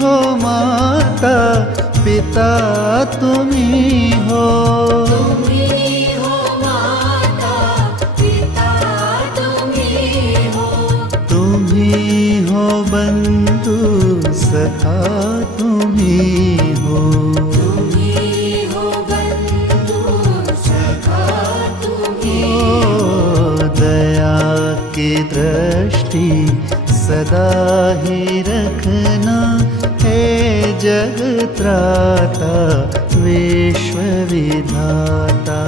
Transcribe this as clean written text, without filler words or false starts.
हो माता पिता तुम्ही हो, तुम्ही हो बंधु सखा तुम्ही हो, दया की दृष्टि सदा ही रखना, हे जग त्राता विश्व विधाता।